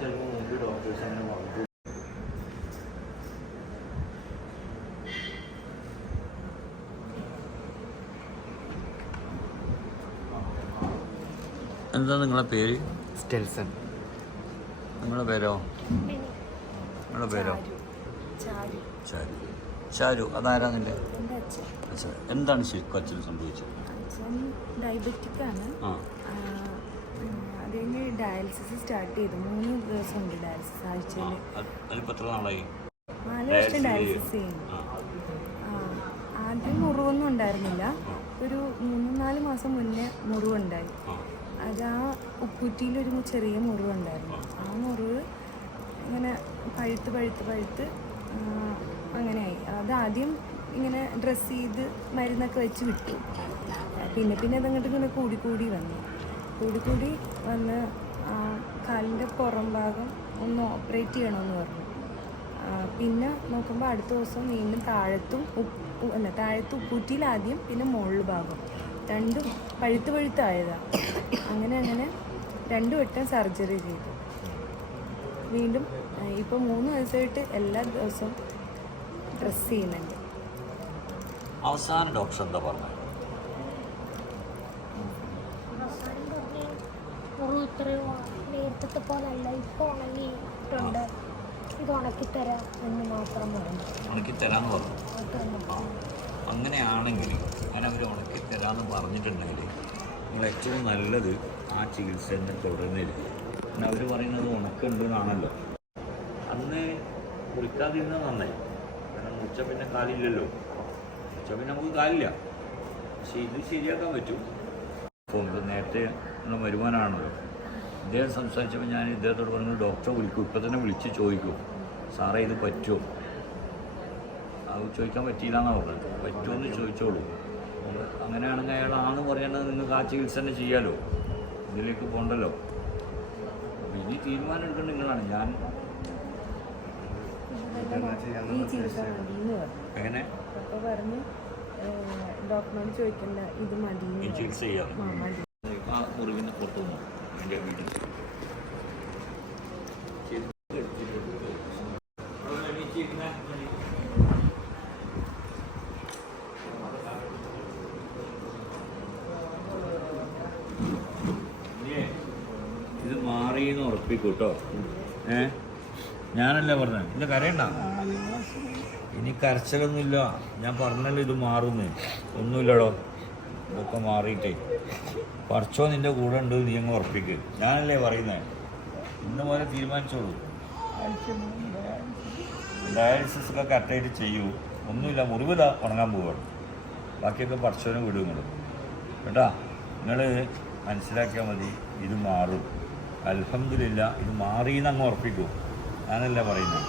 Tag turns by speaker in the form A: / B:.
A: ചിലപ്പോൾ മുമ്പ് ഡോക്ടേഴ്സ് അങ്ങനെ പറഞ്ഞു എന്താ നിങ്ങളെ പേര്?
B: സ്റ്റെൽസൺ.
A: നിങ്ങളുടെ പേരോ? നിങ്ങളുടെ പേരോ?
C: ചാരു.
A: ചാരു. നിന്റെ? എന്താണ് ശരിക്കും അച്ഛന് സംഭവിച്ചത്?
C: ഡയബറ്റിക് ആണ്. ഡയാലിസിസ് സ്റ്റാർട്ട് ചെയ്തു. മൂന്ന് ദിവസം ഉണ്ട് ഡയാലിസിസ് ആഴ്ചയിൽ നാല് വർഷം ഡയാലിസിസ് ചെയ്യുന്നു. ആദ്യം മുറിവൊന്നും ഉണ്ടായിരുന്നില്ല. ഒരു മൂന്ന് നാല് മാസം മുന്നേ മുറിവുണ്ടായി. അത് ആ ഉപ്പുറ്റിയിലൊരു ചെറിയ മുറിവുണ്ടായിരുന്നു. ആ. മുറിവ് ഇങ്ങനെ പഴുത്ത് പഴുത്ത് പഴുത്ത് അങ്ങനെയായി. അത് ആദ്യം ഇങ്ങനെ ഡ്രസ്സ് ചെയ്ത് മരുന്നൊക്കെ വെച്ച് വിട്ടു. പിന്നെ പിന്നെ അതങ്ങോട്ട് ഇങ്ങനെ കൂടി കൂടി വന്നു. കൂടി കൂടി വന്ന് കാലിന്റെ പുറം ഭാഗം ഒന്ന് ഓപ്പറേറ്റ് ചെയ്യണമെന്ന് പറഞ്ഞു. പിന്നെ നോക്കുമ്പോൾ അടുത്ത ദിവസം വീണ്ടും താഴത്തും ഉപ്പ് അല്ല താഴത്ത് ഉപ്പൂറ്റിയിൽ ആദ്യം പിന്നെ മുകളിൽ ഭാഗം. രണ്ടും പഴുത്ത് പഴുത്തായതാണ് അങ്ങനെ അങ്ങനെ രണ്ടു വട്ടം സർജറി ചെയ്തു. വീണ്ടും ഇപ്പോൾ മൂന്ന് ദിവസമായിട്ട് എല്ലാ ദിവസവും ഡ്രസ്സ് ചെയ്യുന്നുണ്ട്.
A: അവസാന ഡോക്ടർ എന്താ പറഞ്ഞത്?
D: മുറിവ് ഇത്രയും നേരത്തെ പോലല്ല ഇപ്പോൾ ഉണങ്ങിയിട്ടുണ്ട്. ഇത് ഉണക്കിത്തരാം എന്ന് മാത്രം പറഞ്ഞു.
A: ഉണക്കി തരാമെന്ന് പറഞ്ഞു. അങ്ങനെയാണെങ്കിൽ അങ്ങനെ അവർ ഉണക്കി തരാമെന്ന് പറഞ്ഞിട്ടുണ്ടെങ്കിൽ നിങ്ങൾ ഏറ്റവും നല്ലത് ആ ചികിത്സ തന്നെ തുടർന്നിരിക്കും പിന്നെ അവർ പറയുന്നത് ഉണക്കുണ്ടെന്നാണല്ലോ. അന്ന് കുളിക്കാതിരുന്ന നന്നായി. കാരണം ഉച്ച പിന്നെ കാലില്ലല്ലോ. ഉച്ച പിന്നെ നമുക്ക് കാലില്ല. പക്ഷേ ഇത് ശരിയാക്കാൻ പറ്റും. നേരത്തെ ഉള്ള വരുമാനമാണല്ലോ ഇദ്ദേഹം സംസാരിച്ചപ്പോൾ ഞാൻ ഇദ്ദേഹത്തോട് പറഞ്ഞു ഡോക്ടറെ വിളിക്കും ഇപ്പം തന്നെ വിളിച്ച് ചോദിക്കും. സാറേ ഇത് പറ്റുമോ? അത് ചോദിക്കാൻ പറ്റിയില്ല എന്നാണ് പറഞ്ഞത്. പറ്റുമെന്ന് ചോദിച്ചോളൂ. അങ്ങനെയാണെങ്കിൽ അയാൾ ആണ് പറയേണ്ടത് നിങ്ങൾക്ക് ആ ചികിത്സ തന്നെ ചെയ്യാമല്ലോ ഇതിലേക്ക് പോകണ്ടല്ലോ അപ്പോൾ ഇനി തീരുമാനം എടുക്കേണ്ട നിങ്ങളാണ്. ഞാൻ എങ്ങനെ?
C: ഡോക്ടറിനോട് ചോദിക്കണ്ട ഇത് മതി
A: ഈ ചികിത്സ ചെയ്യാം.
C: ആ
A: മുറിവിന് പുറത്തു പോകും എന്റെ വീട്ടിൽ. ഇത് മാറിയെന്ന് ഉറപ്പിക്കൂട്ടോ. ഏ? ഞാനല്ലേ പറഞ്ഞത് ഇല്ല കരയണ്ട. ഇനി കരച്ചിലൊന്നുമില്ല. ഞാൻ പറഞ്ഞല്ലോ ഇത് മാറുന്നു ഒന്നുമില്ലടോ. ഇതൊക്കെ മാറിയിട്ടേ. പറിച്ചോ നിന്റെ കൂടെ ഉണ്ട് നീ അങ്ങ് ഉറപ്പിക്ക്. ഞാനല്ലേ പറയുന്നത് ഇന്ന് പോലെ തീരുമാനിച്ചോളൂ. ഡയാലിസിസ് ഒക്കെ കറക്റ്റായിട്ട് ചെയ്യൂ. ഒന്നുമില്ല മുറിവിത ഉണങ്ങാൻ പോവുകയാണ് ബാക്കിയൊക്കെ പറിച്ചോനെ വിടും നിങ്ങൾ കേട്ടാ? നിങ്ങൾ മനസ്സിലാക്കിയാൽ മതി ഇത് മാറും. അൽഹംദുലില്ല ഇത് മാറിയെന്ന് അങ്ങ് ഉറപ്പിക്കൂ. ഞാനല്ലേ പറയുന്നത്